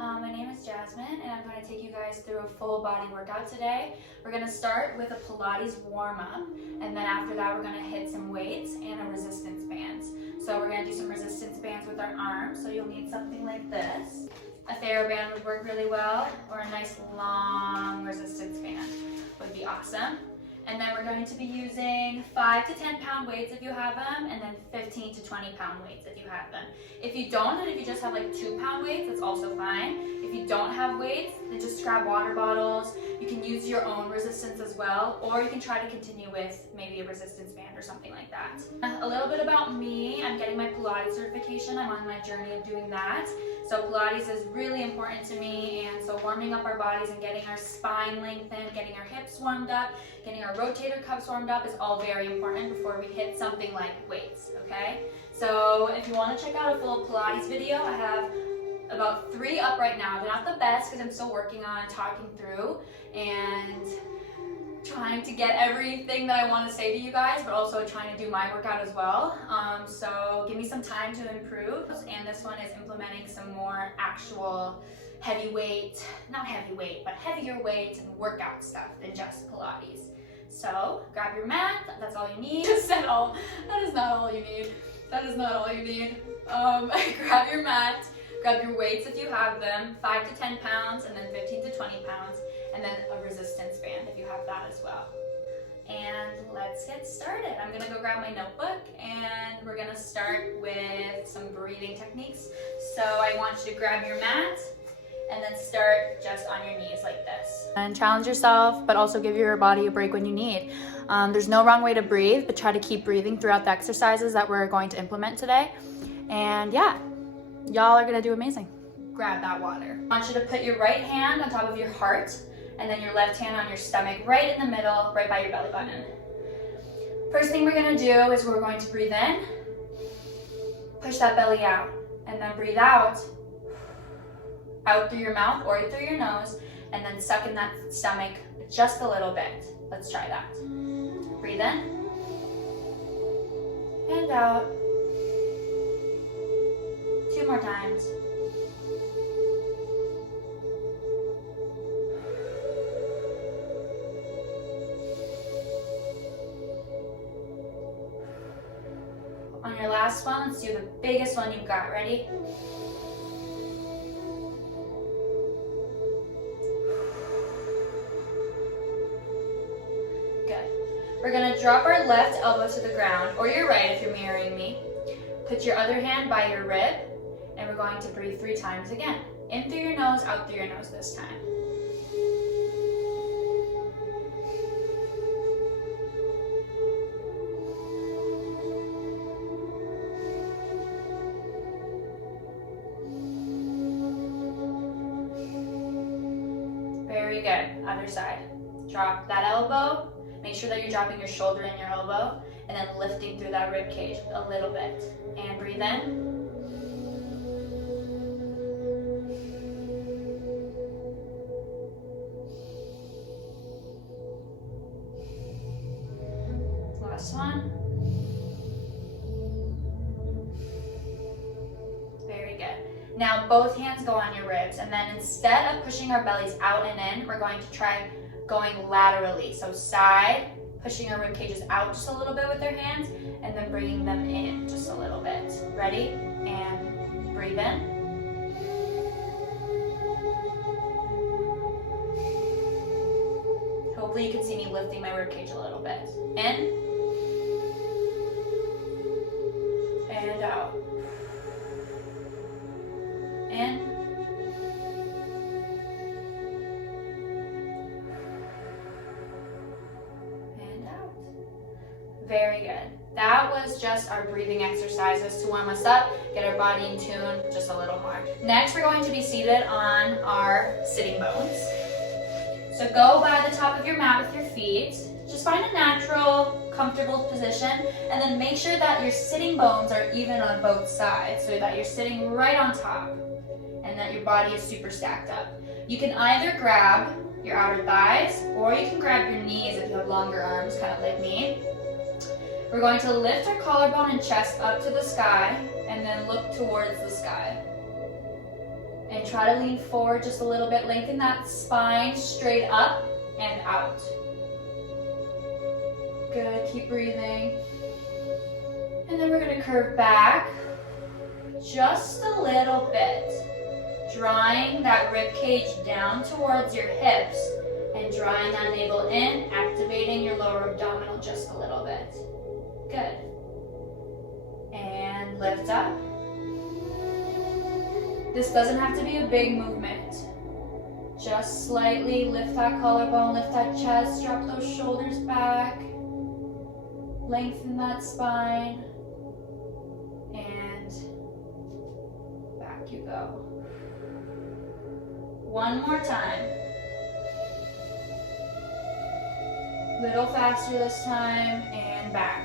My name is Jasmine, and I'm going to take you guys through a full body workout today. We're going to start with a Pilates warm-up, and then after that we're going to hit some weights and a resistance bands. So we're going to do some resistance bands with our arms, so you'll need something like this. A TheraBand would work really well, or a nice long resistance band would be awesome. And then we're going to be using 5 to 10 pound weights if you have them, and then 15 to 20 pound weights if you have them. If you don't, and if you just have like 2 pound weights, that's also fine. If you don't have weights, then just grab water bottles. You can use your own resistance as well, or you can try to continue with maybe a resistance band or something like that. A little bit about me, I'm getting my Pilates certification. I'm on my journey of doing that. So Pilates is really important to me, and so warming up our bodies and getting our spine lengthened, getting our hips warmed up, getting our rotator cuffs warmed up is all very important before we hit something like weights, okay? So if you want to check out a full Pilates video, I have about 3 up right now. They're not the best because I'm still working on talking through and trying to get everything that I want to say to you guys, but also trying to do my workout as well. So give me some time to improve. And this one is implementing some more actual heavyweight, not heavyweight, but heavier weight and workout stuff than just Pilates. So grab your mat, that's all you need. That is not all you need. That is not all you need. Grab your mat, grab your weights if you have them, 5 to 10 pounds, and then 15 to 20 pounds, and then a resistance band if you have that as well. And let's get started. I'm gonna go grab my notebook, and we're gonna start with some breathing techniques. So I want you to grab your mat, and then start just on your knees like this. And challenge yourself, but also give your body a break when you need. There's no wrong way to breathe, but try to keep breathing throughout the exercises that we're going to implement today. And yeah, y'all are gonna do amazing. Grab that water. I want you to put your right hand on top of your heart, and then your left hand on your stomach, right in the middle, right by your belly button. First thing we're gonna do is we're going to breathe in, push that belly out, and then breathe out through your mouth or through your nose, and then suck in that stomach just a little bit. Let's try that. Breathe in and out. 2 more times. On your last one, let's do the biggest one you've got. Ready? We're gonna drop our left elbow to the ground, or your right if you're mirroring me. Put your other hand by your rib, and we're going to breathe 3 times again. In through your nose, out through your nose this time. Very good. Other side. Drop that elbow. Make sure that you're dropping your shoulder and your elbow, and then lifting through that rib cage a little bit. And breathe in. Last one. Very good. Now both hands go on your ribs, and then instead of pushing our bellies out and in, we're going to try going laterally. So side, pushing our rib cages out just a little bit with our hands, and then bringing them in just a little bit. Ready? And breathe in. Hopefully you can see me lifting my rib cage a little bit. In. And out. In. Very good. That was just our breathing exercises to warm us up, get our body in tune just a little more. Next, we're going to be seated on our sitting bones. So go by the top of your mat with your feet. Just find a natural, comfortable position, and then make sure that your sitting bones are even on both sides so that you're sitting right on top and that your body is super stacked up. You can either grab your outer thighs, or you can grab your knees if you have longer arms, kind of like me. We're going to lift our collarbone and chest up to the sky, and then look towards the sky. And try to lean forward just a little bit. Lengthen that spine straight up and out. Good, keep breathing. And then we're gonna curve back just a little bit. Drawing that rib cage down towards your hips and drawing that navel in, activating your lower abdominal just a little bit. Good. And lift up. This doesn't have to be a big movement. Just slightly lift that collarbone, lift that chest, drop those shoulders back. Lengthen that spine. And back you go. One more time. Little faster this time, and back.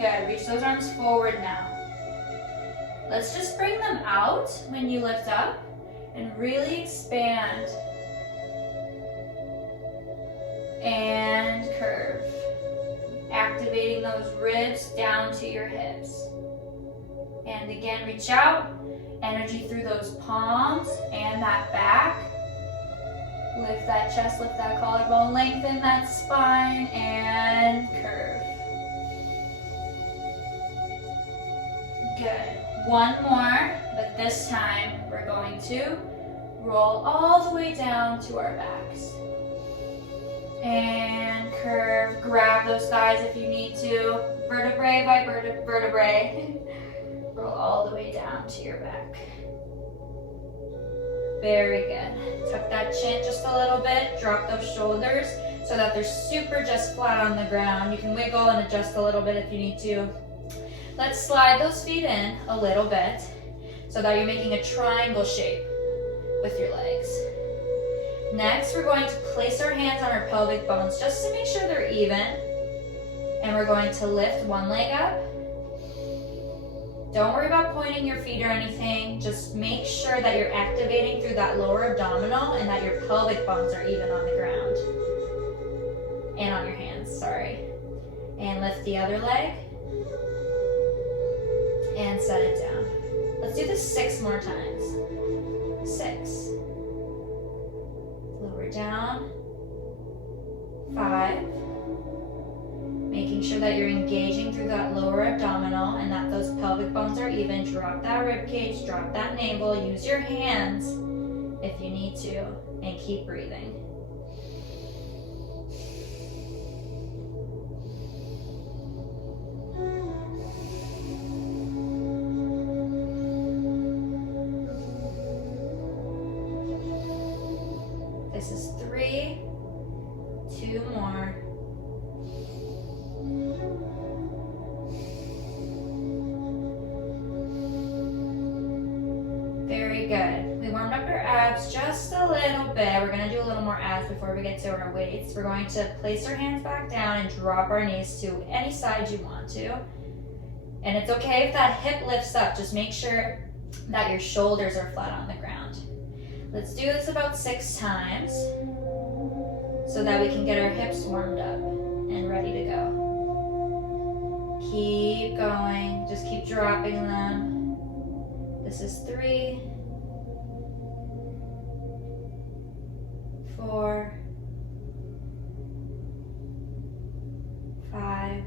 Good, reach those arms forward now. Let's just bring them out when you lift up and really expand. And curve. Activating those ribs down to your hips. And again, reach out. Energy through those palms and that back. Lift that chest, lift that collarbone, lengthen that spine, and curve. Good. One more, but this time we're going to roll all the way down to our backs. And curve, grab those thighs if you need to. Vertebrae by vertebrae. Roll all the way down to your back. Very good. Tuck that chin just a little bit. Drop those shoulders so that they're super just flat on the ground. You can wiggle and adjust a little bit if you need to. Let's slide those feet in a little bit so that you're making a triangle shape with your legs. Next, we're going to place our hands on our pelvic bones just to make sure they're even. And we're going to lift one leg up. Don't worry about pointing your feet or anything. Just make sure that you're activating through that lower abdominal and that your pelvic bones are even on the ground. And on your hands, sorry. And lift the other leg. And set it down. Let's do this 6 more times. 6. Lower down. 5. Making sure that you're engaging through that lower abdominal and that those pelvic bones are even. Drop that rib cage, drop that navel. Use your hands if you need to, and keep breathing. This is 3, 2 more. Very good. We warmed up our abs just a little bit. We're going to do a little more abs before we get to our weights. We're going to place our hands back down and drop our knees to any side you want to. And it's okay if that hip lifts up. Just make sure that your shoulders are flat on the ground. Let's do this about 6 times so that we can get our hips warmed up and ready to go. Keep going. Just keep dropping them. This is 3, 4, 5,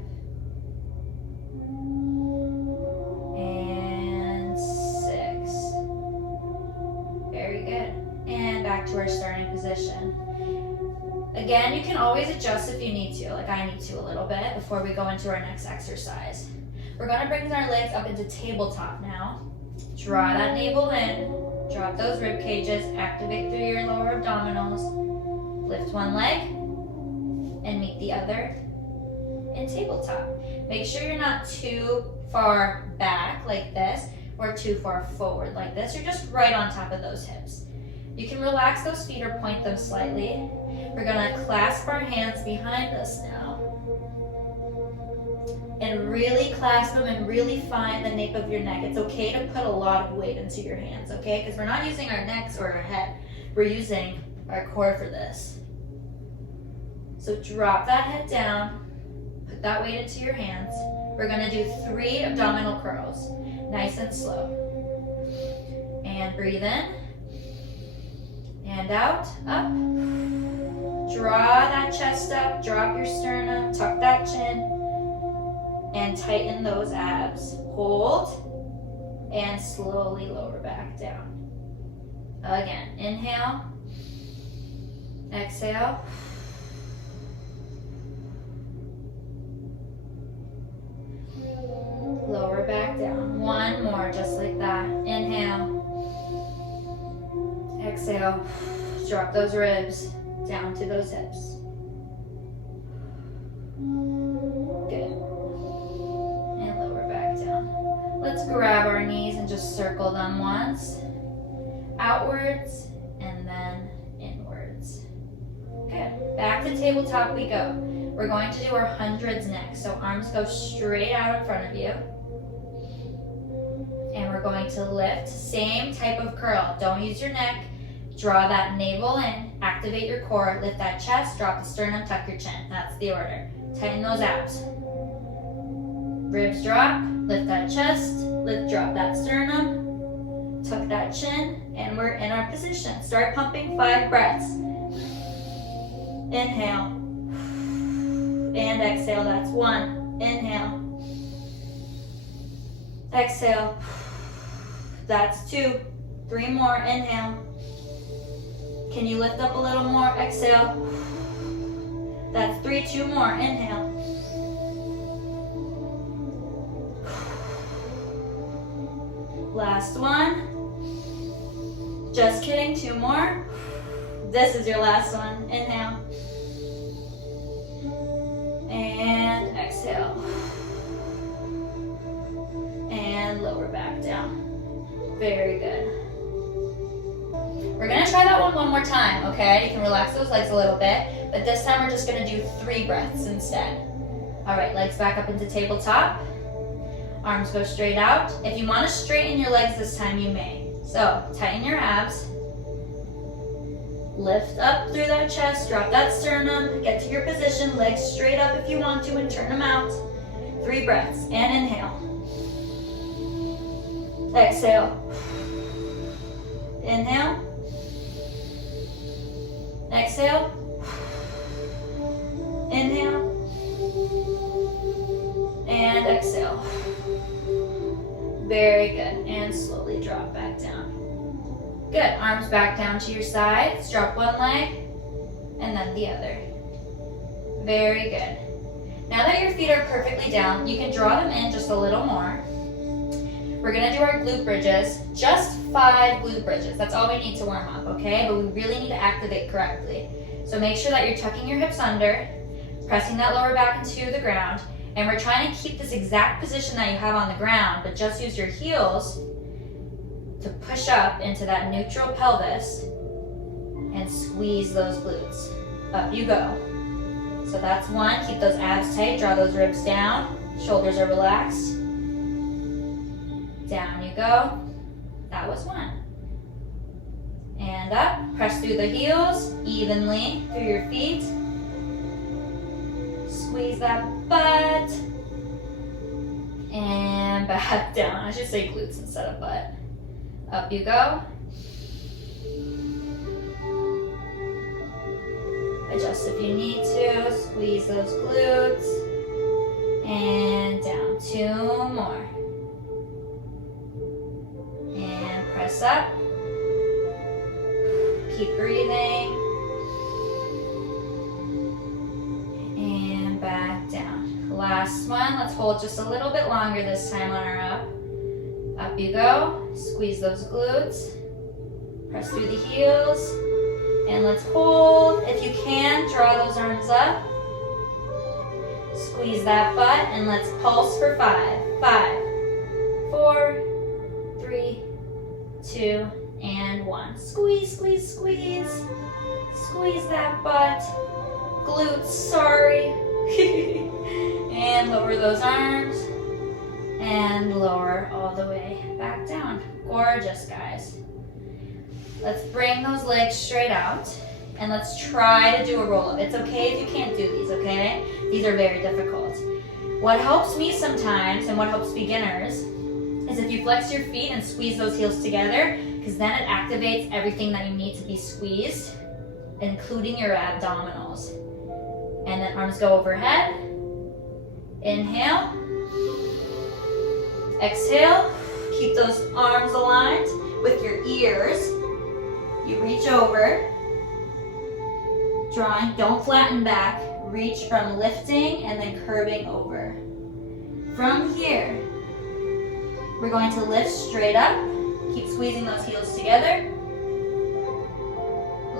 and 6. Very good. And back to our starting position. Again, you can always adjust if you need to, like I need to a little bit before we go into our next exercise. We're going to bring our legs up into tabletop now. Draw that navel in, drop those rib cages, activate through your lower abdominals, lift one leg, and meet the other in tabletop. Make sure you're not too far back like this, or too far forward like this. You're just right on top of those hips. You can relax those feet or point them slightly. We're gonna clasp our hands behind us now. And really clasp them and really find the nape of your neck. It's okay to put a lot of weight into your hands, okay? Because we're not using our necks or our head. We're using our core for this. So drop that head down, put that weight into your hands. We're gonna do 3 abdominal curls, nice and slow. And breathe in. And out, up. Draw that chest up, drop your sternum, tuck that chin, and tighten those abs. Hold, and slowly lower back down. Again, inhale, exhale. Lower back down. One more, just like that. Inhale. Exhale. Drop those ribs down to those hips. Good. And lower back down. Let's grab our knees and just circle them once. Outwards and then inwards. Good. Back to tabletop we go. We're going to do our hundreds next. So arms go straight out in front of you. And we're going to lift, same type of curl. Don't use your neck. Draw that navel in, activate your core, lift that chest, drop the sternum, tuck your chin. That's the order. Tighten those abs. Ribs drop, lift that chest, lift, drop that sternum, tuck that chin, and we're in our position. Start pumping 5 breaths. Inhale. And exhale, that's 1. Inhale. Exhale. That's 2. 3 more, inhale. Can you lift up a little more? Exhale. That's 3, 2 more, inhale. Last one. Just kidding, 2 more. This is your last one, inhale. And exhale. And lower back down. Very good. We're gonna try that one more time, okay? You can relax those legs a little bit, but this time we're just gonna do 3 breaths instead. All right, legs back up into tabletop. Arms go straight out. If you wanna straighten your legs this time, you may. So, tighten your abs. Lift up through that chest, drop that sternum, get to your position, legs straight up if you want to, and turn them out. 3 breaths, and inhale. Exhale. Inhale. Exhale. Inhale. And exhale. Very good. And slowly drop back down. Good. Arms back down to your sides. Drop one leg and then the other. Very good. Now that your feet are perfectly down, you can draw them in just a little more. We're gonna do our glute bridges, just 5 glute bridges. That's all we need to warm up, okay? But we really need to activate correctly. So make sure that you're tucking your hips under, pressing that lower back into the ground, and we're trying to keep this exact position that you have on the ground, but just use your heels to push up into that neutral pelvis and squeeze those glutes. Up you go. So that's 1, keep those abs tight, draw those ribs down, shoulders are relaxed. Down you go. That was 1. And up, press through the heels evenly through your feet. Squeeze that butt. And back down. I should say glutes instead of butt. Up you go. Adjust if you need to. Squeeze those glutes. And down. 2 more. And press up. Keep breathing. And back down. Last one. Let's hold just a little bit longer this time on our up. Up you go. Squeeze those glutes. Press through the heels. And let's hold. If you can, draw those arms up. Squeeze that butt and let's pulse for 5. 5, 4, 3, 2, and 1. Squeeze, squeeze, squeeze. Squeeze that butt. Glutes, sorry. And lower those arms. And lower all the way back down. Gorgeous, guys. Let's bring those legs straight out. And let's try to do a roll-up. It's okay if you can't do these, okay? These are very difficult. What helps me sometimes, and what helps beginners, is is if you flex your feet and squeeze those heels together, because then it activates everything that you need to be squeezed, including your abdominals. And then arms go overhead. Inhale. Exhale. Keep those arms aligned with your ears. You reach over. Drawing, don't flatten back. Reach from lifting and then curving over. From here, we're going to lift straight up. Keep squeezing those heels together.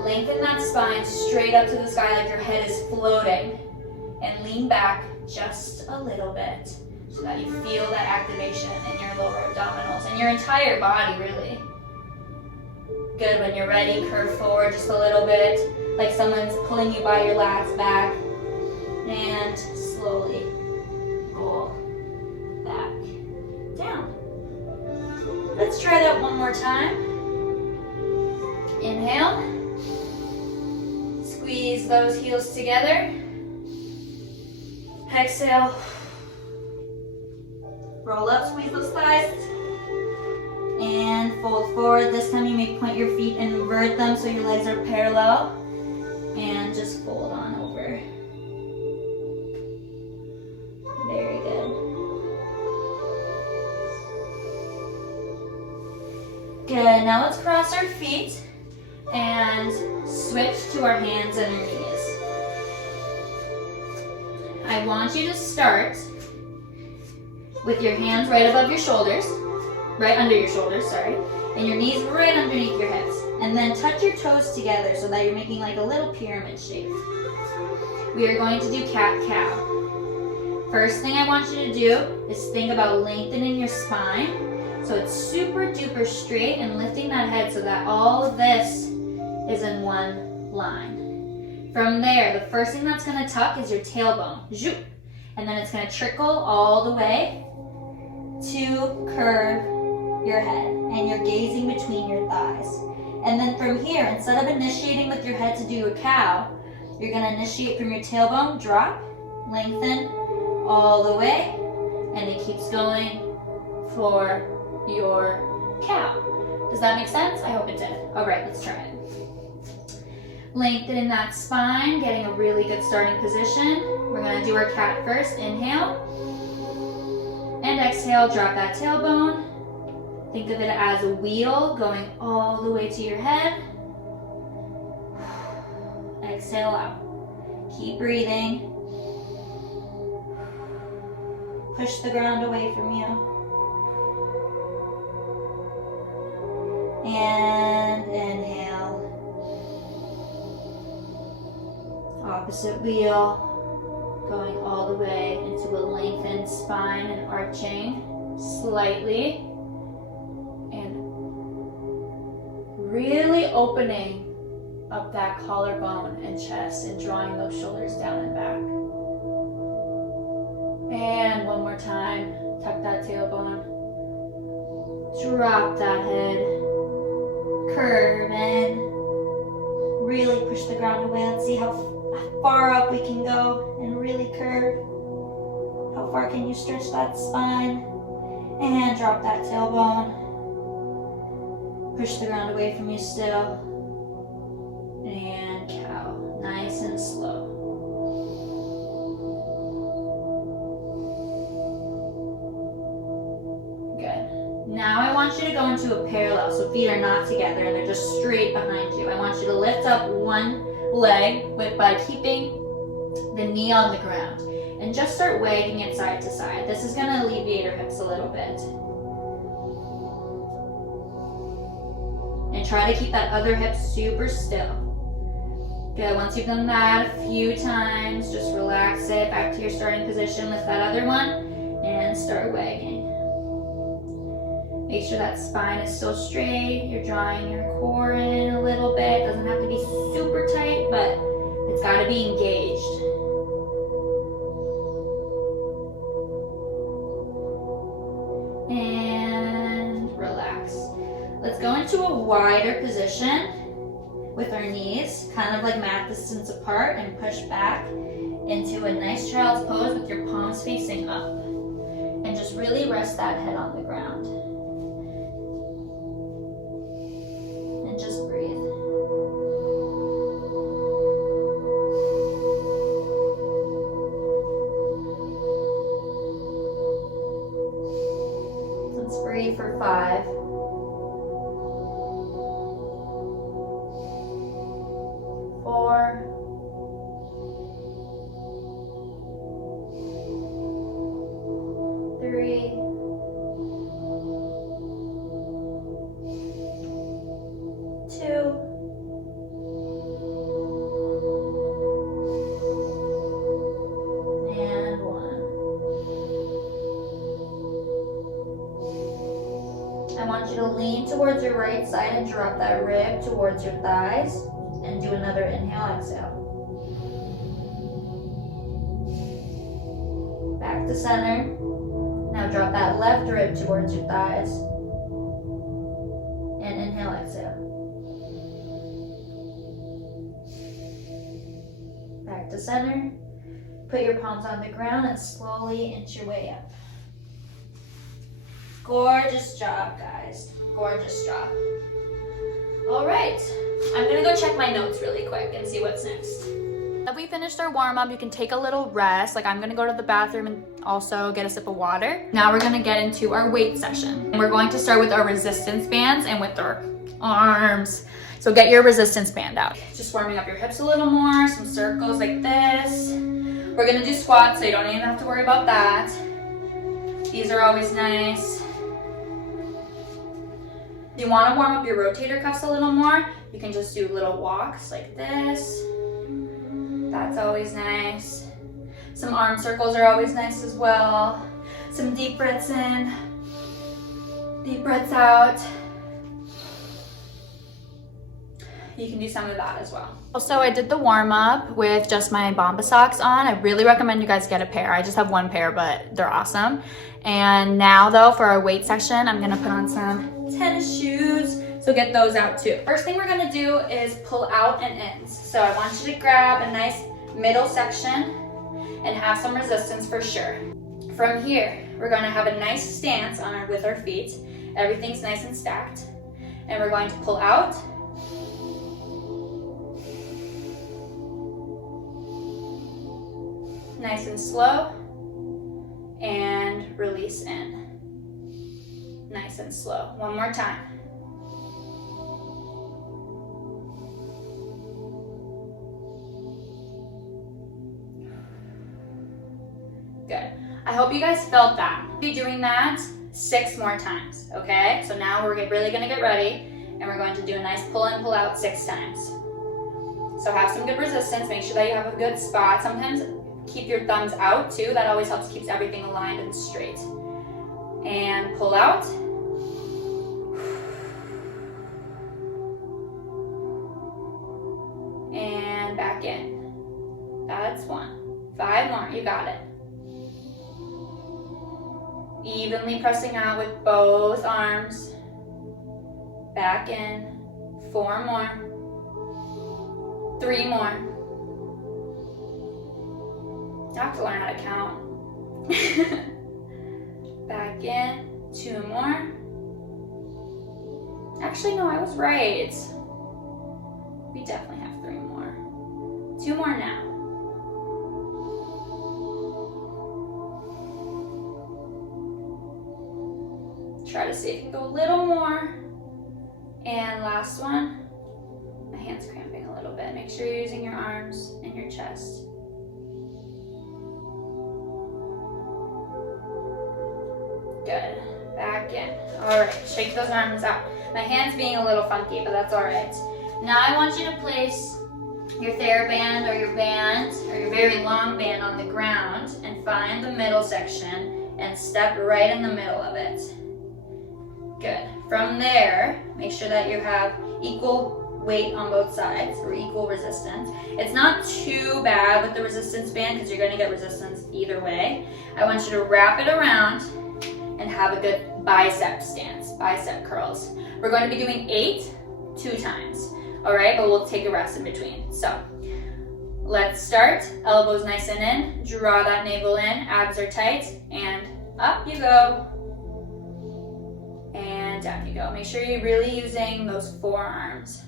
Lengthen that spine straight up to the sky like your head is floating. And lean back just a little bit so that you feel that activation in your lower abdominals and your entire body, really. Good. When you're ready, curve forward just a little bit, like someone's pulling you by your lats back. And slowly roll back down. Let's try that one more time. Inhale. Squeeze those heels together. Exhale. Roll up, squeeze those thighs. And fold forward. This time you may point your feet and invert them so your legs are parallel. And just fold on over. Very good. Good. Now let's cross our feet and switch to our hands and our knees. I want you to start with your hands right above your shoulders, right under your shoulders, sorry, and your knees right underneath your hips. And then touch your toes together so that you're making like a little pyramid shape. We are going to do cat-cow. First thing I want you to do is think about lengthening your spine so it's super duper straight and lifting that head so that all of this is in one line. From there, the first thing that's going to tuck is your tailbone. Zoop. And then it's going to trickle all the way to curve your head. And you're gazing between your thighs. And then from here, instead of initiating with your head to do a cow, you're going to initiate from your tailbone, drop, lengthen all the way, and it keeps going for your cow. Does that make sense? I hope it did. All right, let's try it. Lengthening that spine, getting a really good starting position. We're going to do our cat first. Inhale. And exhale, drop that tailbone. Think of it as a wheel going all the way to your head. Exhale out. Keep breathing. Push the ground away from you. And inhale. Opposite wheel. Going all the way into a lengthened spine and arching slightly. And really opening up that collarbone and chest and drawing those shoulders down and back. And one more time, tuck that tailbone. Drop that head. Curve in. Really push the ground away. Let's see how far up we can go and really curve. How far can you stretch that spine? And drop that tailbone. Push the ground away from you still. And cow. Nice and slow. Good. Now I want you to go into a parallel, so feet are not together and they're just straight behind you. I want you to lift up one leg by keeping the knee on the ground and just start wagging it side to side. This is going to alleviate your hips a little bit. And try to keep that other hip super still. Good. Once you've done that a few times, just relax it back to your starting position. Lift that other one and start wagging. Make sure that spine is still straight. You're drawing your core in a little bit. It doesn't have to be super tight, but it's got to be engaged. And relax. Let's go into a wider position with our knees, kind of like mat distance apart, and push back into a nice child's pose with your palms facing up. And just really rest that head on the ground. 5, 4, 3, 2, and 1. I want you to lean towards your right side and drop that rib towards your thighs, and do another inhale, exhale. Back to center. Now drop that left rib towards your thighs, and inhale, exhale. Back to center. Put your palms on the ground and slowly inch your way up. Gorgeous job, guys. Gorgeous job. All right, I'm gonna go check my notes really quick and see what's next. If we finished our warm-up, you can take a little rest. Like I'm gonna go to the bathroom and also get a sip of water. Now we're gonna get into our weight session. And we're going to start with our resistance bands and with our arms. So get your resistance band out. Just warming up your hips a little more, some circles like this. We're gonna do squats, so you don't even have to worry about that. These are always nice. If you wanna warm up your rotator cuffs a little more, you can just do little walks like this. That's always nice. Some arm circles are always nice as well. Some deep breaths in, deep breaths out. You can do some of that as well. Also, I did the warm up with just my Bomba socks on. I really recommend you guys get a pair. I just have one pair, but they're awesome. And now though, for our weight section, I'm gonna put on some tennis shoes. So get those out too. First thing we're gonna do is pull out and ins. So I want you to grab a nice middle section and have some resistance for sure. From here, we're gonna have a nice stance with our feet. Everything's nice and stacked. And we're going to pull out. Nice and slow, and release in. Nice and slow. One more time. Good. I hope you guys felt that. Be doing that 6 more times, okay? So now we're really gonna get ready, and we're going to do a nice pull in, pull out 6 times. So have some good resistance, make sure that you have a good spot. Sometimes keep your thumbs out too. That always helps, keeps everything aligned and straight. And pull out. And back in. That's 1. 5 more, you got it. Evenly pressing out with both arms. Back in. 4 more. 3 more. I have to learn how to count. Back in. 2 more. Actually, no, I was right. We definitely have 3 more. 2 more now. Try to see if you can go a little more. And last one. My hand's cramping a little bit. Make sure you're using your arms and your chest. Good. Back in. All right, shake those arms out. My hand's being a little funky, but that's all right. Now I want you to place your TheraBand or your band or your very long band on the ground and find the middle section and step right in the middle of it. Good. From there, make sure that you have equal weight on both sides or equal resistance. It's not too bad with the resistance band because you're going to get resistance either way. I want you to wrap it around and have a good bicep stance, bicep curls. We're going to be doing 8, 2 times, all right? But we'll take a rest in between. So let's start. Elbows nice and in, draw that navel in, abs are tight, and up you go. And down you go. Make sure you're really using those forearms.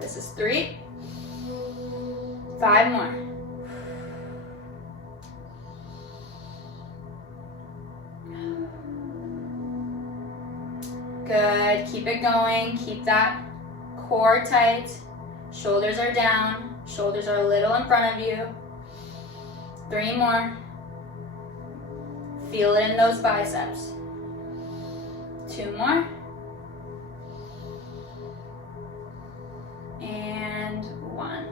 This is 3. 5 more. Good, keep it going. Keep that core tight. Shoulders are down. Shoulders are a little in front of you. 3 more. Feel it in those biceps. 2 more. And 1.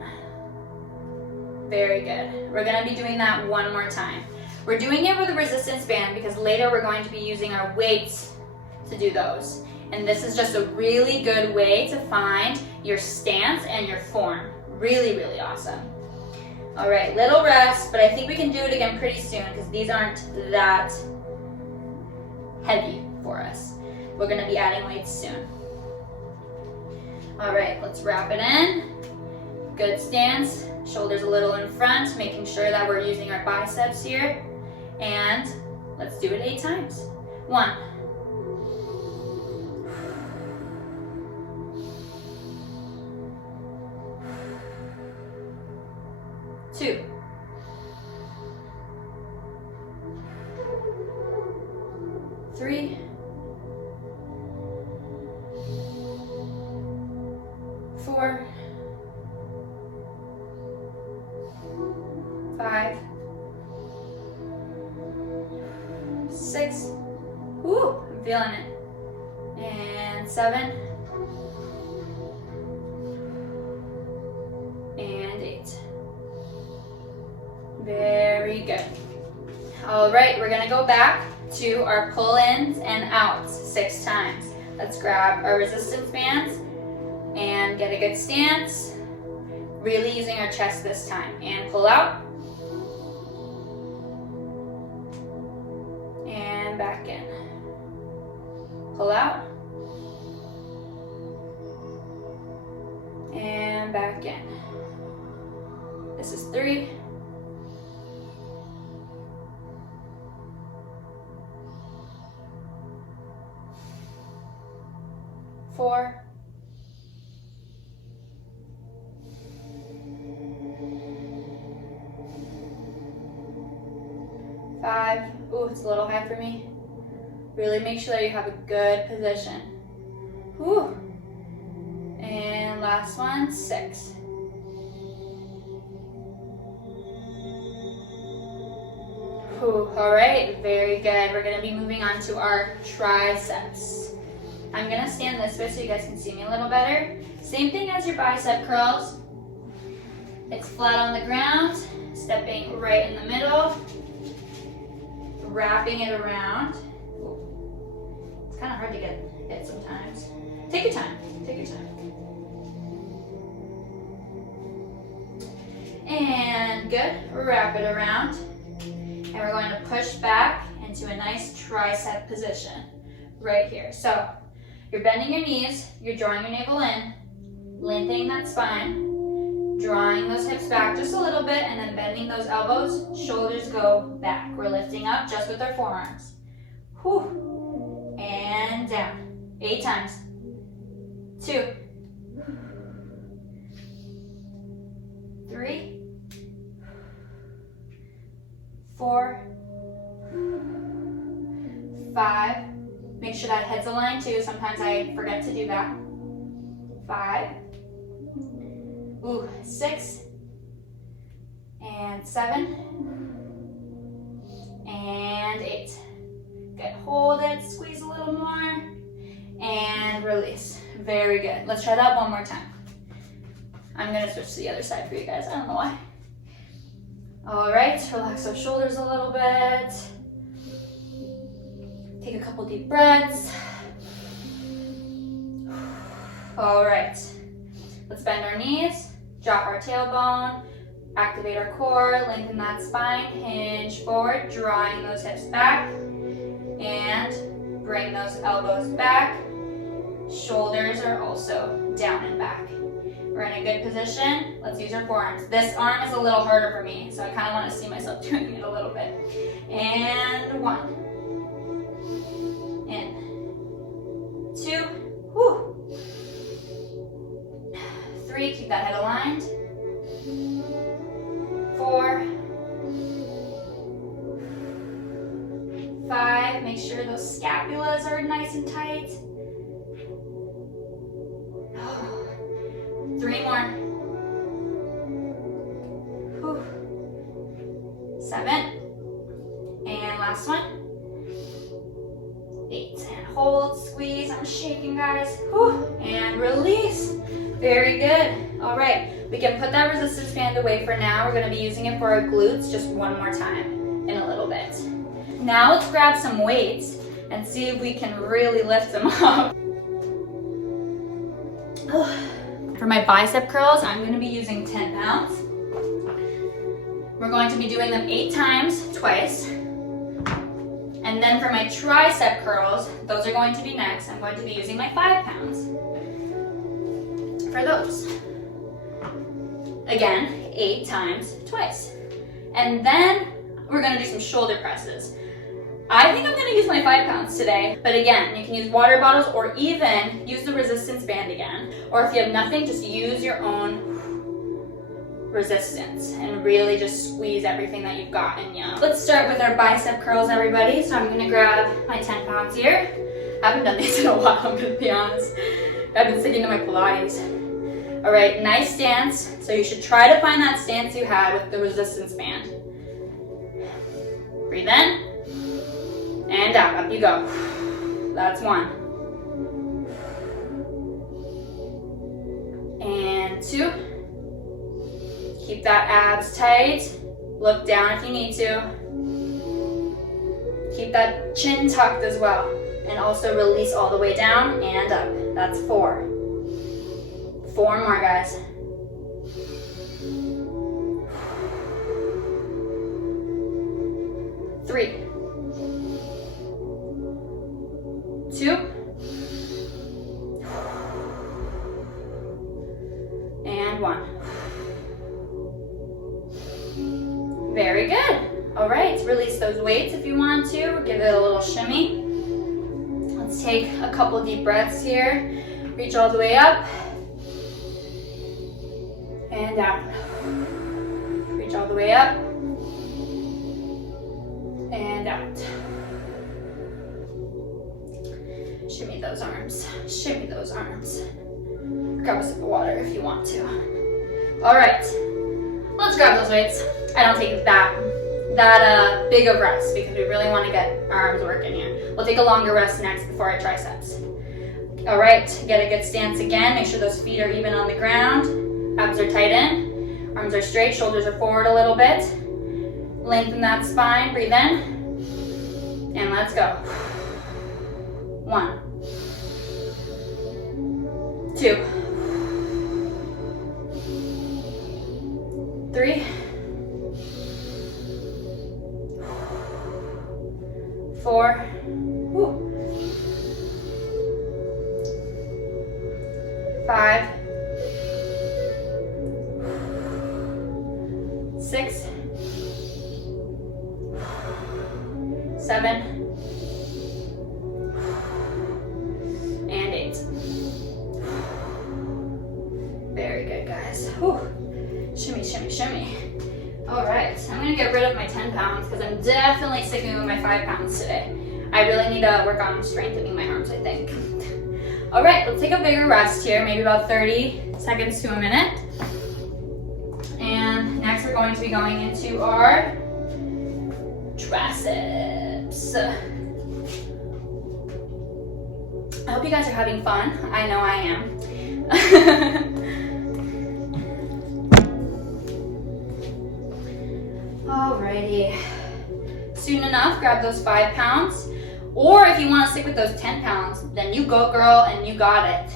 Very good. We're gonna be doing that one more time. We're doing it with a resistance band because later we're going to be using our weights to do those. And this is just a really good way to find your stance and your form. Really, really awesome. All right, little rest, but I think we can do it again pretty soon because these aren't that heavy for us. We're gonna be adding weights soon. All right, let's wrap it in. Good stance, shoulders a little in front, making sure that we're using our biceps here. And let's do it 8 times. 1. 2. 3. 4. 5. 6. Woo, I'm feeling it. And 7. And 8. Very good. All right, we're gonna go back to our pull-ins and outs 6 times. Let's grab our resistance bands and get a good stance. Really using our chest this time. And pull out. And back in. Pull out. And back in. This is 3. 4. 5. Ooh, it's a little high for me. Really make sure that you have a good position. Whew. And last one, 6. Whew. All right, very good. We're gonna be moving on to our triceps. I'm gonna stand this way so you guys can see me a little better. Same thing as your bicep curls. It's flat on the ground, stepping right in the middle, wrapping it around. Ooh. It's kind of hard to get it sometimes. Take your time, take your time. And good, wrap it around. And we're going to push back into a nice tricep position right here. So you're bending your knees, you're drawing your navel in, lengthening that spine, drawing those hips back just a little bit, and then bending those elbows, shoulders go back. We're lifting up just with our forearms. Whew. And down. 8 times. 2. 3. 4. 5. Make sure that head's aligned too. Sometimes I forget to do that. 5. Ooh, 6. And 7. And 8. Good. Hold it. Squeeze a little more. And release. Very good. Let's try that one more time. I'm going to switch to the other side for you guys. I don't know why. All right. Relax those shoulders a little bit. Take a couple deep breaths. All right. Let's bend our knees, drop our tailbone, activate our core, lengthen that spine, hinge forward, drawing those hips back, and bring those elbows back. Shoulders are also down and back. We're in a good position. Let's use our forearms. This arm is a little harder for me, so I kind of want to see myself doing it a little bit. And 1. In. 2. Whew. 3. Keep that head aligned. 4. 5. Make sure those scapulas are nice and tight. 7, and last one, 8, and hold, squeeze, I'm shaking, guys, whew, and release. Very good. All right, we can put that resistance band away for now. We're gonna be using it for our glutes just one more time in a little bit. Now let's grab some weights and see if we can really lift them up. For my bicep curls, I'm gonna be using 10 pounds. We're going to be doing them 8 times, twice. And then for my tricep curls, those are going to be next. I'm going to be using my 5 pounds for those. Again, 8 times, twice. And then we're gonna do some shoulder presses. I think I'm gonna use my 5 pounds today, but again, you can use water bottles or even use the resistance band again. Or if you have nothing, just use your own resistance and really just squeeze everything that you've got in you. Let's start with our bicep curls, everybody. So I'm gonna grab my 10 pounds here. I haven't done these in a while, I'm gonna be honest. I've been sticking to my Pilates. All right, nice stance. So you should try to find that stance you had with the resistance band. Breathe in and out, up you go. That's 1. And 2. Keep that abs tight. Look down if you need to. Keep that chin tucked as well. And also release all the way down and up. That's 4. 4 more, guys. 3, 2, and 1. Very good. All right, release those weights if you want to. Give it a little shimmy. Let's take a couple deep breaths here. Reach all the way up and down. Reach all the way up and out. Shimmy those arms. Shimmy those arms. Grab a sip of water if you want to. All right, let's grab those weights. I don't take that big of rest because we really want to get our arms working here. We'll take a longer rest next before our triceps. All right, get a good stance again. Make sure those feet are even on the ground. Abs are tight in. Arms are straight, shoulders are forward a little bit. Lengthen that spine, breathe in. And let's go. 1, 2, 3, 4, 5, 6, 7, and 8. Very good, guys. Whew. Shimmy, shimmy, shimmy. All right, I'm gonna get rid of my 10 pounds because I'm definitely sticking with my 5 pounds today. I really need to work on strengthening my arms, I think. All right, let's take a bigger rest here, maybe about 30 seconds to a minute. And next we're going to be going into our triceps. I hope you guys are having fun. I know I am. Alrighty. Soon enough, grab those 5 pounds. Or if you want to stick with those 10 pounds, then you go, girl, and you got it.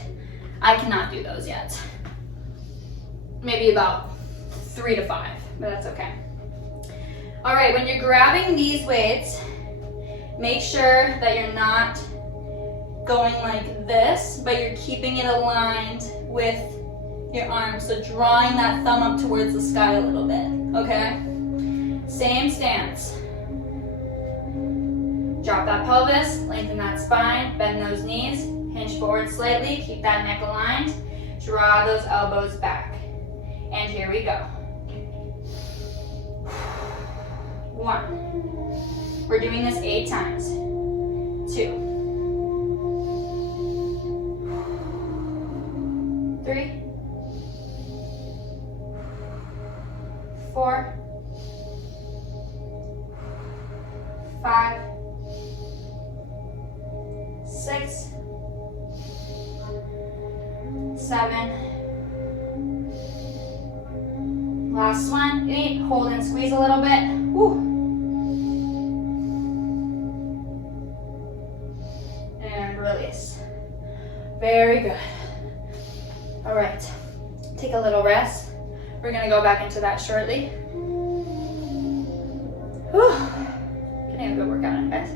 I cannot do those yet. Maybe about 3 to 5, but that's okay. All right, when you're grabbing these weights, make sure that you're not going like this, but you're keeping it aligned with your arms. So drawing that thumb up towards the sky a little bit, okay? Same stance. Drop that pelvis, lengthen that spine, bend those knees, hinge forward slightly, keep that neck aligned, draw those elbows back. And here we go. 1. We're doing this 8 times. 2. 3. 4. 7. Last one, 8. Hold and squeeze a little bit. Woo. And release. Very good. All right, take a little rest. We're gonna go back into that shortly. Whew. Getting a good workout in, guys.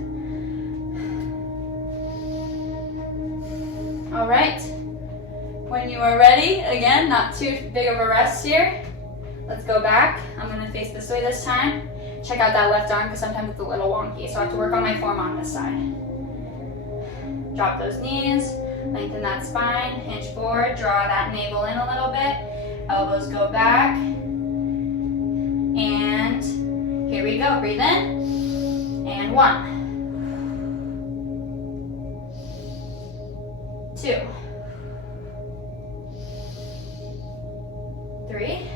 All right, when you are ready, again, not too big of a rest here. Let's go back. I'm gonna face this way this time. Check out that left arm because sometimes it's a little wonky, so I have to work on my form on this side. Drop those knees, lengthen that spine, hinge forward, draw that navel in a little bit. Elbows go back. And here we go, breathe in. And 1. 2. 3.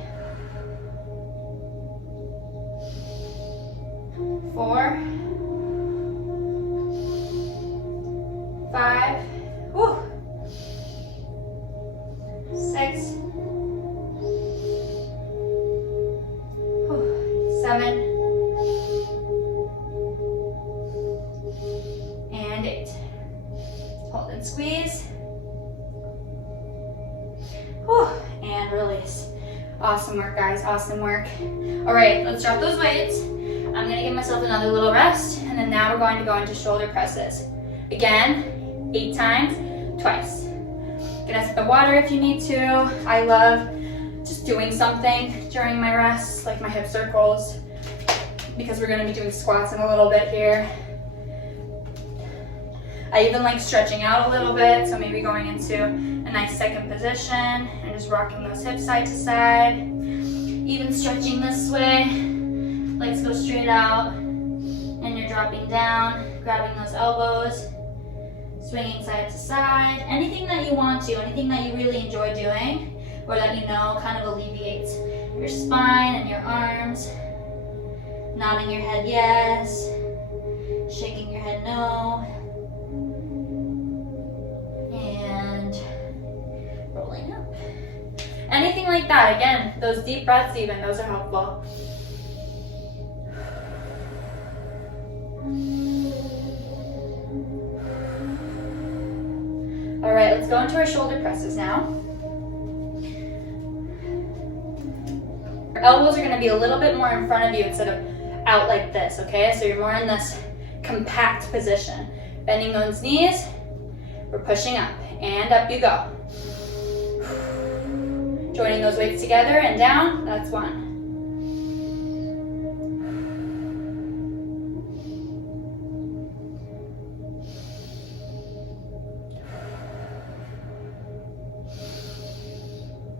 4. 5. Whew. 6. 7. And 8. Hold and squeeze. Whew. And release. Awesome work, guys. Awesome work. All right, let's drop those weights. I'm gonna give myself another little rest, and then now we're going to go into shoulder presses. Again, 8 times, twice. Gonna sip the water if you need to. I love just doing something during my rest, like my hip circles, because we're gonna be doing squats in a little bit here. I even like stretching out a little bit, so maybe going into a nice second position and just rocking those hips side to side. Even stretching this way, legs go straight out, and you're dropping down, grabbing those elbows, swinging side to side. Anything that you want to, anything that you really enjoy doing, or that you know kind of alleviates your spine and your arms. Nodding your head yes, shaking your head no, and rolling up. Anything like that. Again, those deep breaths even, those are helpful. All right, let's go into our shoulder presses now. Our elbows are gonna be a little bit more in front of you instead of out like this, okay? So you're more in this compact position. Bending those knees, we're pushing up, and up you go. Joining those weights together and down, that's 1.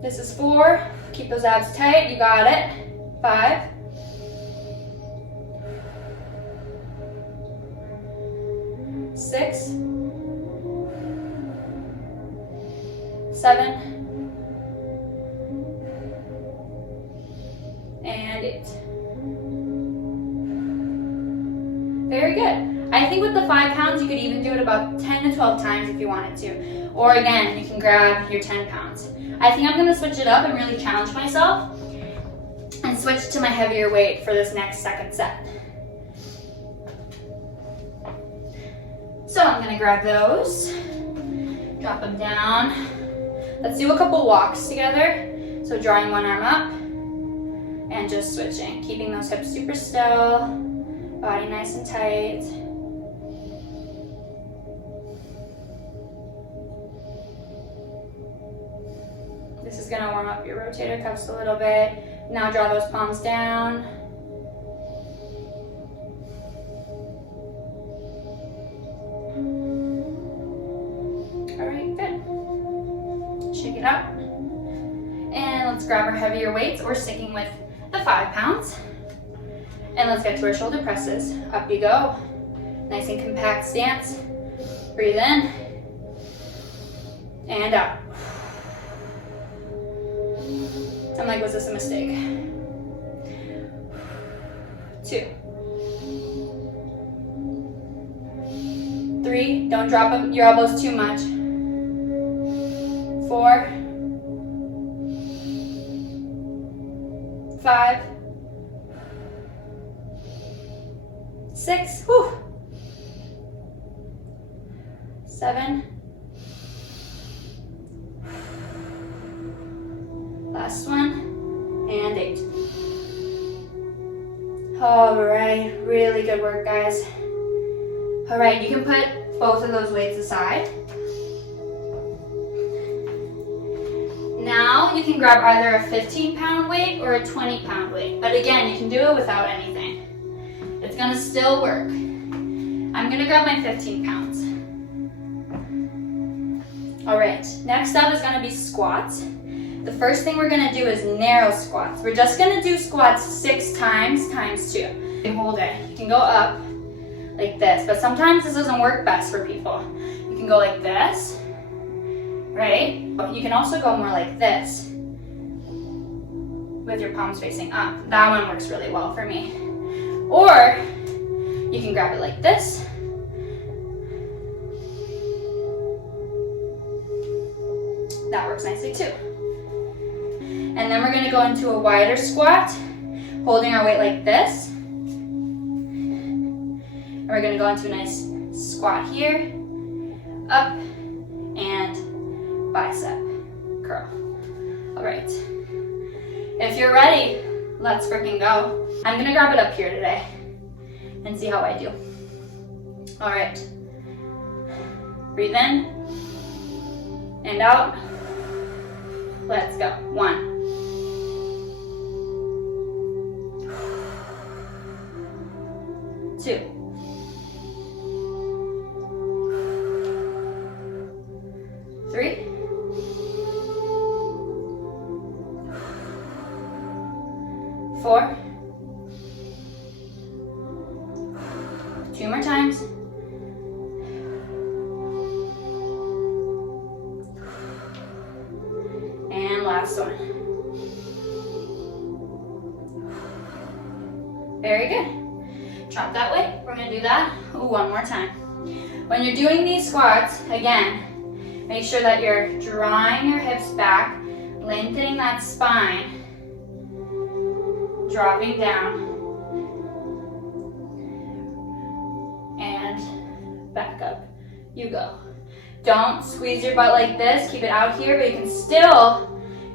This is 4. Keep those abs tight, you got it. 5. 6. 7. And 8. Very good. I think with the 5 pounds, you could even do it about 10 to 12 times if you wanted to. Or again, you can grab your 10 pounds. I think I'm gonna switch it up and really challenge myself and switch to my heavier weight for this next second set. So I'm gonna grab those, drop them down. Let's do a couple walks together. So drawing one arm up and just switching, keeping those hips super still, body nice and tight. This is gonna warm up your rotator cuffs a little bit. Now draw those palms down. All right, good. Shake it out. And let's grab our heavier weights. We're sticking with the 5 pounds. And let's get to our shoulder presses. Up you go. Nice and compact stance. Breathe in. And out. I'm like, was this a mistake? 2. 3, don't drop your elbows too much. 4. 5, 6, whew, 7, last one, and 8. All right, really good work, guys. All right, you can put both of those weights aside. Now you can grab either a 15-pound weight or a 20-pound weight, but again, you can do it without anything. It's gonna still work. I'm gonna grab my 15 pounds. All right, next up is gonna be squats. The first thing we're gonna do is narrow squats. We're just gonna do squats 6 times 2. You can hold it. You can go up like this, but sometimes this doesn't work best for people. You can go like this, right? You can also go more like this with your palms facing up. That one works really well for me. Or you can grab it like this. That works nicely too. And then we're gonna go into a wider squat, holding our weight like this. And we're gonna go into a nice squat here, up, and bicep curl. All right. If you're ready, let's freaking go. I'm gonna grab it up here today and see how I do. All right. Breathe in and out. Let's go. 1. 2. 3. 4. 2 more times. And last one. Very good. Drop that weight. We're gonna do that one more time. When you're doing these squats, again, make sure that you're drawing your hips back, lengthening that spine, dropping down, and back up. You go. Don't squeeze your butt like this. Keep it out here, but you can still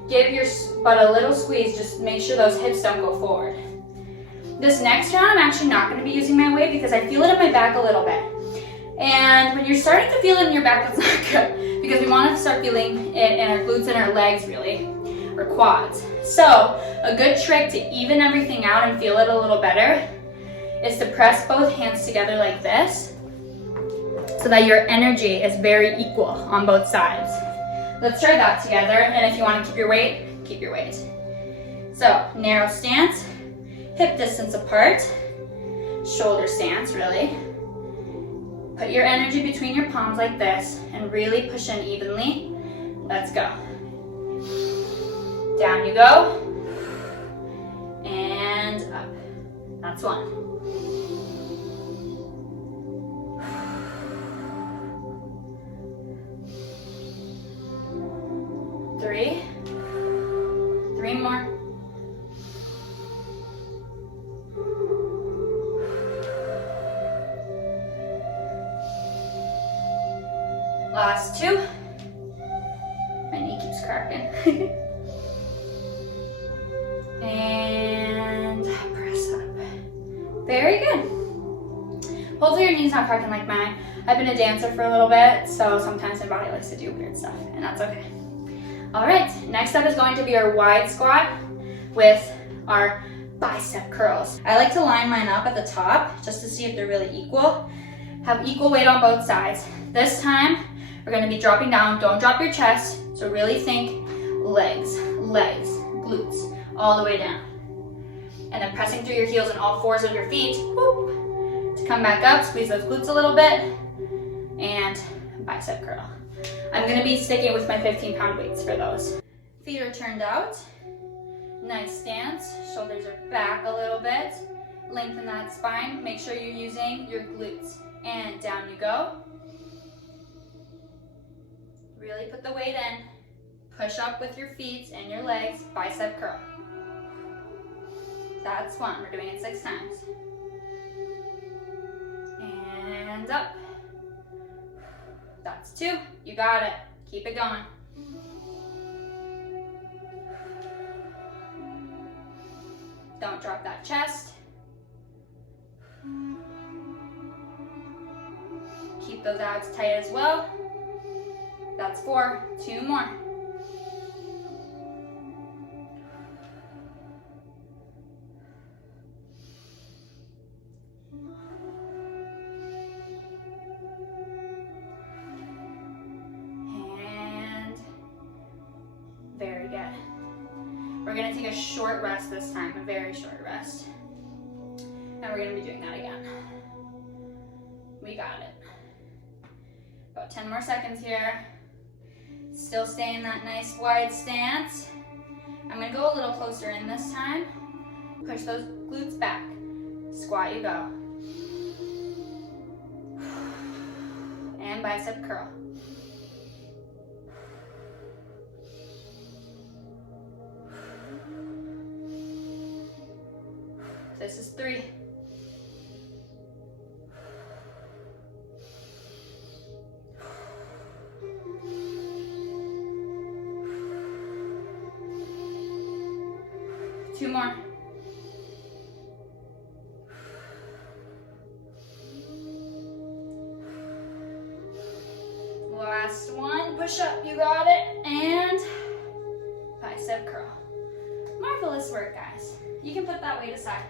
give your butt a little squeeze. Just make sure those hips don't go forward. This next round, I'm actually not going to be using my weight because I feel it in my back a little bit. And when you're starting to feel it in your back, that's not good because we want to start feeling it in our glutes and our legs, really, or quads. So a good trick to even everything out and feel it a little better is to press both hands together like this so that your energy is very equal on both sides. Let's try that together, and if you want to keep your weight, keep your weight. So narrow stance, hip distance apart, shoulder stance, really. Put your energy between your palms like this and really push in evenly. Let's go. Down you go. And up. That's 1. 3. 3 more. Last 2. My knee keeps cracking. And press up. Very good. Hopefully your knee's not cracking like mine. I've been a dancer for a little bit, so sometimes my body likes to do weird stuff, and that's okay. All right, next up is going to be our wide squat with our bicep curls. I like to line mine up at the top just to see if they're really equal. Have equal weight on both sides. This time, we're gonna be dropping down. Don't drop your chest, so really think legs, glutes, all the way down. And then pressing through your heels and all 4s of your feet, whoop, to come back up, squeeze those glutes a little bit, and bicep curl. I'm gonna be sticking with my 15-pound weights for those. Feet are turned out. Nice stance. Shoulders are back a little bit. Lengthen that spine. Make sure you're using your glutes. And down you go. Really put the weight in. Push up with your feet and your legs. Bicep curl. That's 1. We're doing it 6 times. And up. That's 2. You got it. Keep it going. Don't drop that chest. Keep those abs tight as well. That's 4. 2 more. And very good. We're gonna take a short rest this time, a very short rest. And we're gonna be doing that again. We got it. About 10 more seconds here. Still stay in that nice wide stance. I'm gonna go a little closer in this time. Push those glutes back. Squat you go. And bicep curl. This is 3. Two more. Last one, push up, you got it, and bicep curl. Marvelous work, guys. You can put that weight aside.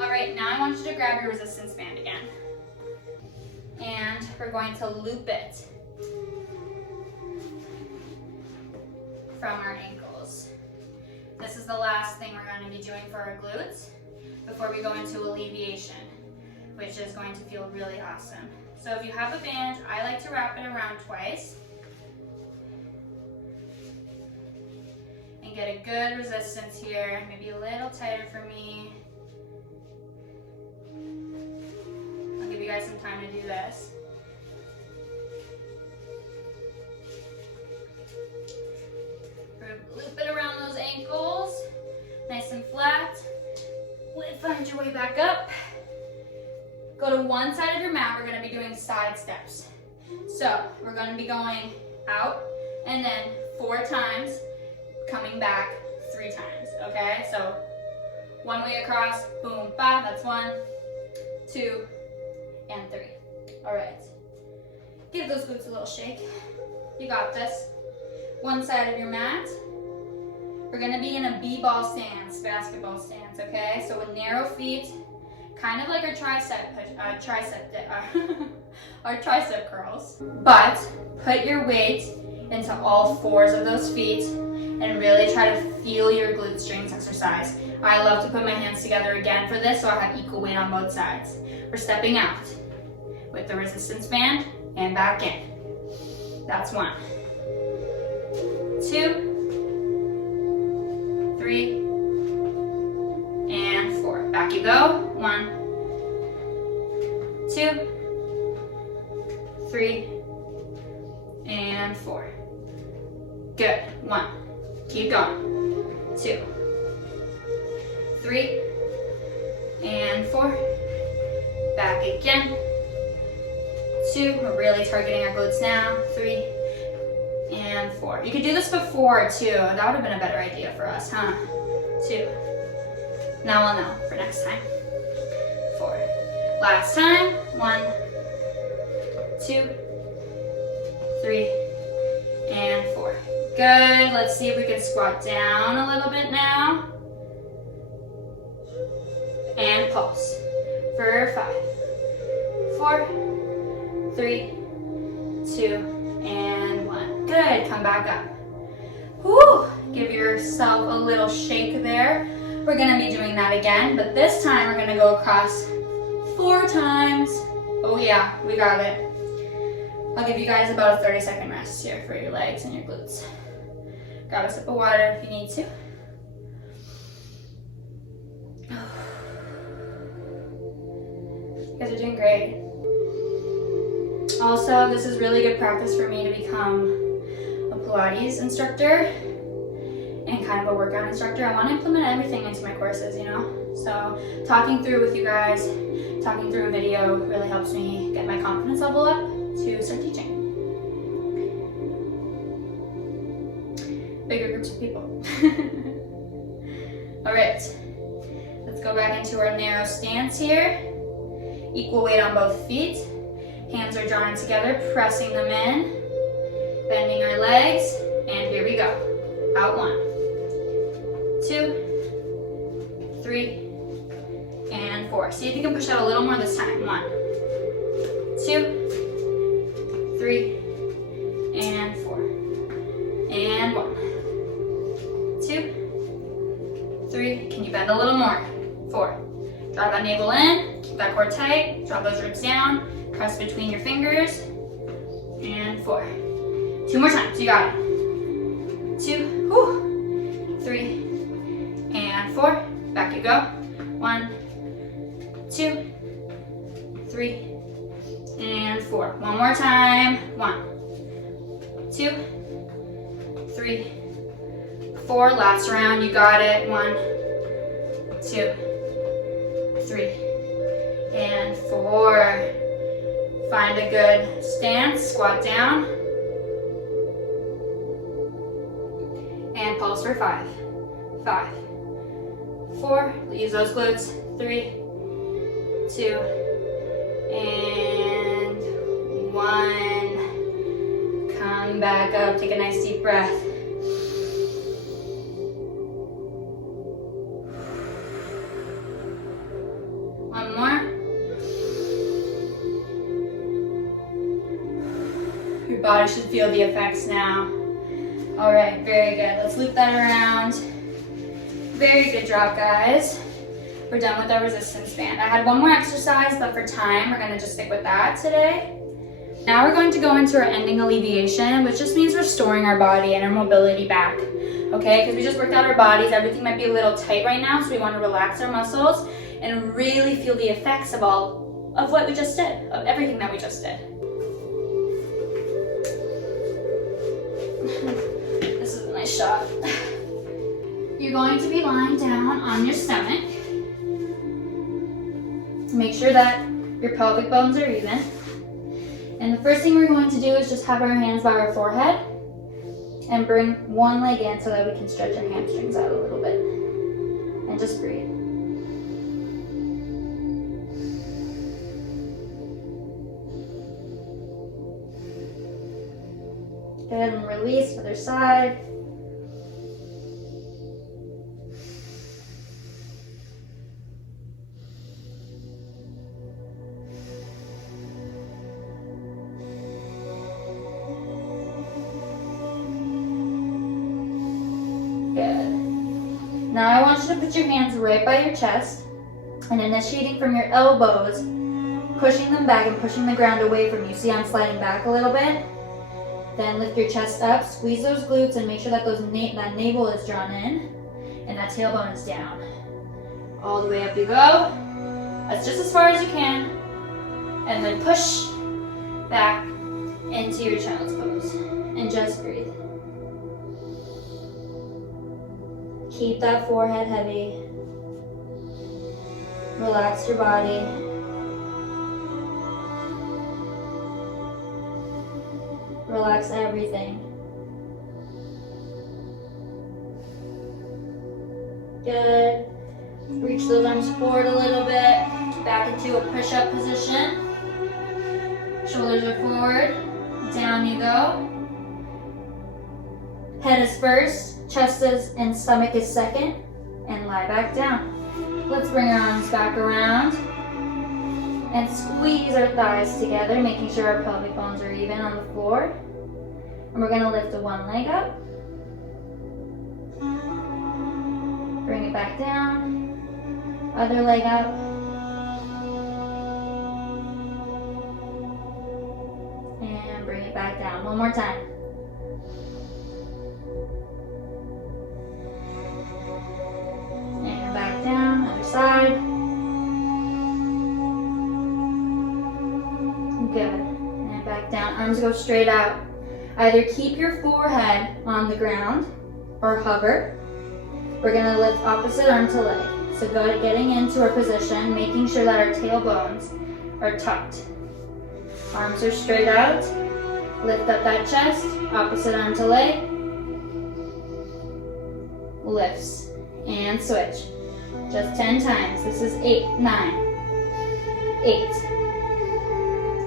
All right, now I want you to grab your resistance band again. And we're going to loop it from our ankles. This is the last thing we're going to be doing for our glutes before we go into alleviation, which is going to feel really awesome. So if you have a band, I like to wrap it around twice and get a good resistance here, maybe a little tighter for me. I'll give you guys some time to do this. Loop it around those ankles, nice and flat. Find your way back up. Go to one side of your mat. We're going to be doing side steps. So we're going to be going out and then 4 times, coming back 3 times. Okay, so one way across, boom, ba. That's 1, 2, and 3. All right. Give those glutes a little shake. You got this. One side of your mat. We're gonna be in a b-ball stance, basketball stance, okay? So with narrow feet, kind of like our tricep curls. But put your weight into all 4s of those feet and really try to feel your glute strength exercise. I love to put my hands together again for this so I have equal weight on both sides. We're stepping out with the resistance band and back in. That's 1, 2, 3, and 4. Back you go. 1, 2, 3, and 4. Good. 1. Keep going. 2, 3, and 4. Back again. 2. We're really targeting our glutes now. 3, and 4. You could do this before too. That would have been a better idea for us, huh? 2. Now we'll know for next time. 4. Last time. 1, 2, 3, and 4. Good. Let's see if we can squat down a little bit now. And pulse. For 5, 4, 3, 2, and 1. Good. Come back up. Whew. Give yourself a little shake there. We're going to be doing that again, but this time we're going to go across 4 times. Oh yeah, we got it. I'll give you guys about a 30-second rest here for your legs and your glutes. Grab a sip of water if you need to. You guys are doing great. Also, this is really good practice for me to become a Pilates instructor and any kind of a workout instructor, I want to implement everything into my courses, you know? So talking through with you guys, talking through a video really helps me get my confidence level up to start teaching. Bigger groups of people. All right, let's go back into our narrow stance here. Equal weight on both feet. Hands are drawn together, pressing them in, bending our legs, and here we go. Out 1, 2, 3, and 4. See if you can push out a little more this time. 1, 2, 3, and 4. And 1, 2, 3. Can you bend a little more? 4. Draw that navel in, keep that core tight, draw those ribs down, press between your fingers, and 4. 2 more times, you got it. 2, 3, and 4. Back you go. 1, 2, 3, and 4. One more time. 1, 2, 3, 4. Last round, you got it. 1, 2, 3, and 4. Find a good stance, squat down, and pulse for 5, 5, 4, use those glutes, 3, 2, and 1. Come back up, take a nice deep breath. One more. Your body should feel the effects now. All right, very good. Let's loop that around. Very good job, guys. We're done with our resistance band. I had one more exercise, but for time, we're gonna just stick with that today. Now we're going to go into our ending alleviation, which just means restoring our body and our mobility back, okay? Because we just worked out our bodies, everything might be a little tight right now, so we wanna relax our muscles and really feel the effects of what we just did, of everything that we just did. This is a nice shot. You're going to be lying down on your stomach. Make sure that your pelvic bones are even. And the first thing we're going to do is just have our hands by our forehead and bring one leg in so that we can stretch our hamstrings out a little bit. And just breathe. Good, and release, other side. Now I want you to put your hands right by your chest and initiating from your elbows, pushing them back and pushing the ground away from you. See, I'm sliding back a little bit. Then lift your chest up, squeeze those glutes and make sure that that navel is drawn in and that tailbone is down. All the way up you go. That's just as far as you can. And then push back into your child's pose and just breathe. Keep that forehead heavy. Relax your body. Relax everything. Good. Reach those arms forward a little bit. Back into a push-up position. Shoulders are forward. Down you go. Head is first. Chest is and stomach is second, and lie back down. Let's bring our arms back around and squeeze our thighs together, making sure our pelvic bones are even on the floor. And we're gonna lift the one leg up. Bring it back down. Other leg up. And bring it back down. One more time. Back down, other side. Good. And back down. Arms go straight out. Either keep your forehead on the ground or hover, We're gonna lift opposite arm to leg. So getting into our position, making sure that our tailbones are tucked. Arms are straight out. Lift up that chest, opposite arm to leg. Lifts and switch. Just 10 times. This is 8, 9, 8,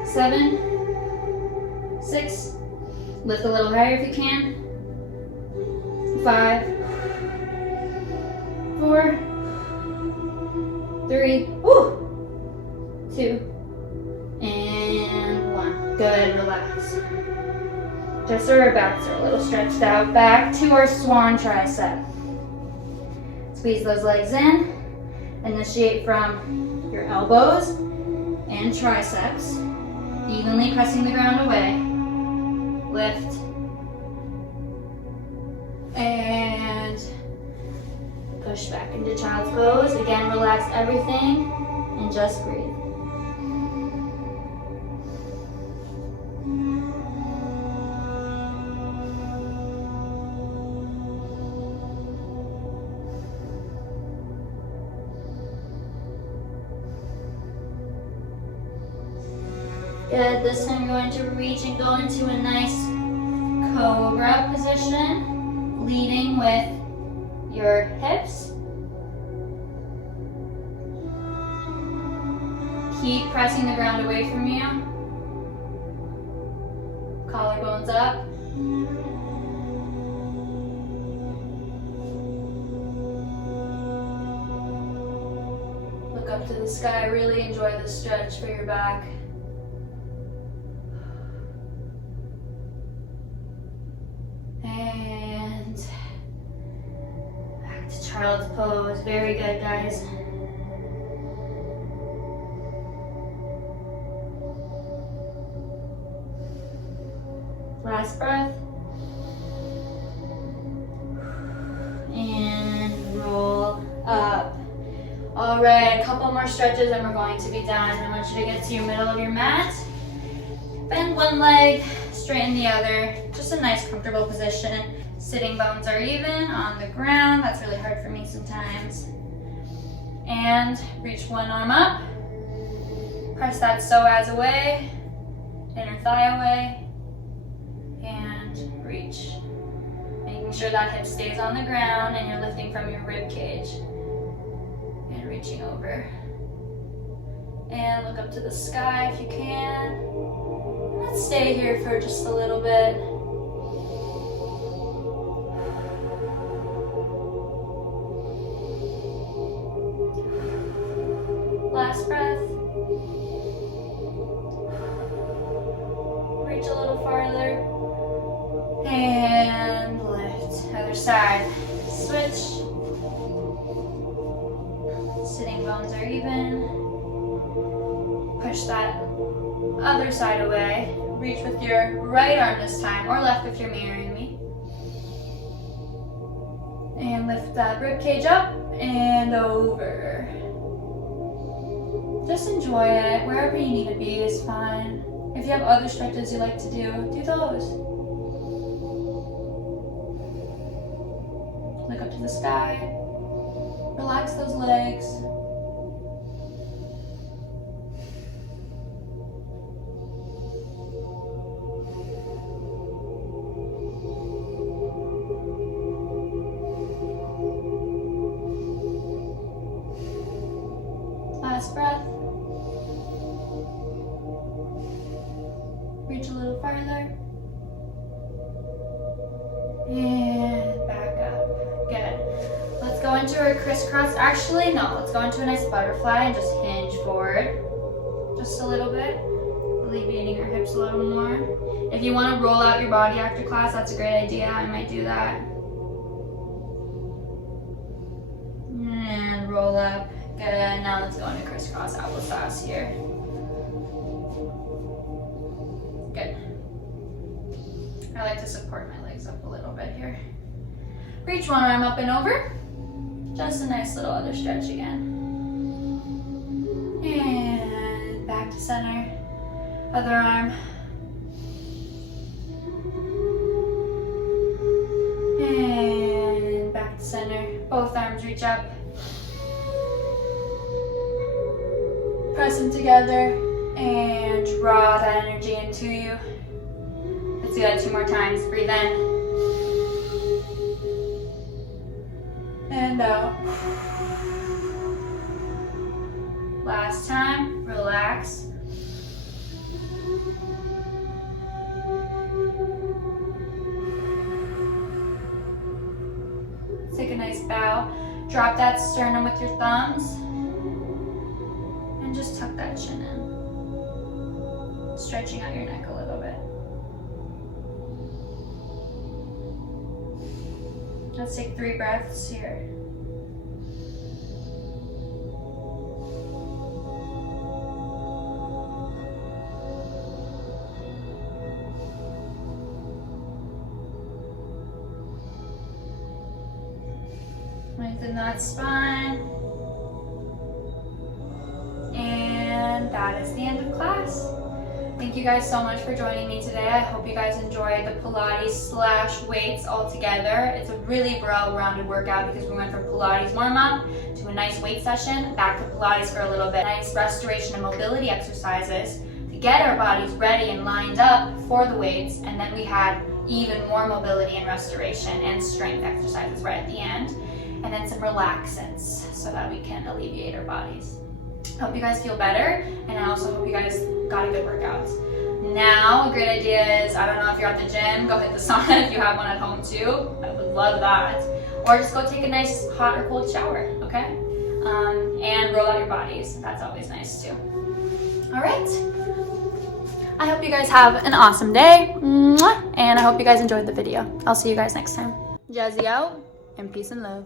7, 6. Lift a little higher if you can. 5, 4, 3, 2, and 1. Good, relax. Just so our backs are a little stretched out. Back to our swan tricep. Squeeze those legs in. Initiate from your elbows and triceps. Evenly pressing the ground away. Lift. And push back into child's pose. Again, relax everything and just breathe. Good. This time you're going to reach and go into a nice cobra position, leading with your hips. Keep pressing the ground away from you. Collarbones up. Look up to the sky. Really enjoy the stretch for your back. And back to child's pose. Very good, guys. Last breath. And roll up. All right, a couple more stretches and we're going to be done. I want you to get to your middle of your mat. Bend one leg, straighten the other. Just a nice comfortable position. Sitting bones are even on the ground. That's really hard for me sometimes. And reach one arm up. Press that psoas away, inner thigh away, and reach. Making sure that hip stays on the ground and you're lifting from your rib cage. And reaching over. And look up to the sky if you can. Let's stay here for just a little bit. Last breath. Reach a little farther. And lift. Other side. Switch. Sitting bones are even. Push that other side away. Reach with your right arm this time, or left if you're mirroring me. And lift that rib cage up and over. Just enjoy it. Wherever you need to be is fine. If you have other stretches you like to do those. Look up to the sky. Relax those legs. Last breath. Reach a little farther. And back up. Good. Let's go into our crisscross. Actually, no. Let's go into a nice butterfly and just hinge forward. Just a little bit. Alleviating your hips a little more. If you want to roll out your body after class, that's a great idea. I might do that. And roll up. Good. Now let's go into crisscross applesauce here. Good. I like to support my legs up a little bit here. Reach one arm up and over. Just a nice little other stretch again. And back to center. Other arm. And back to center. Both arms reach up. Press them together and draw that energy into you. Let's do that 2 more times. Breathe in. And out. Last time, relax. Take a nice bow. Drop that sternum with your thumbs. And just tuck that chin in. Stretching out your neck a little bit. Let's take 3 breaths here. Lengthen that spine. And that is the end of class. Thank you guys so much for joining me today. I hope you guys enjoyed the Pilates / weights all together. It's a really well-rounded workout because we went from Pilates warm-up to a nice weight session, back to Pilates for a little bit. Nice restoration and mobility exercises to get our bodies ready and lined up for the weights. And then we had even more mobility and restoration and strength exercises right at the end. And then some relaxants so that we can alleviate our bodies. Hope you guys feel better, and I also hope you guys got a good workout. Now, a great idea is, I don't know if you're at the gym, go hit the sauna if you have one at home too. I would love that. Or just go take a nice hot or cold shower, okay? And roll out your bodies. That's always nice too. All right. I hope you guys have an awesome day, and I hope you guys enjoyed the video. I'll see you guys next time. Jazzy out, and peace and love.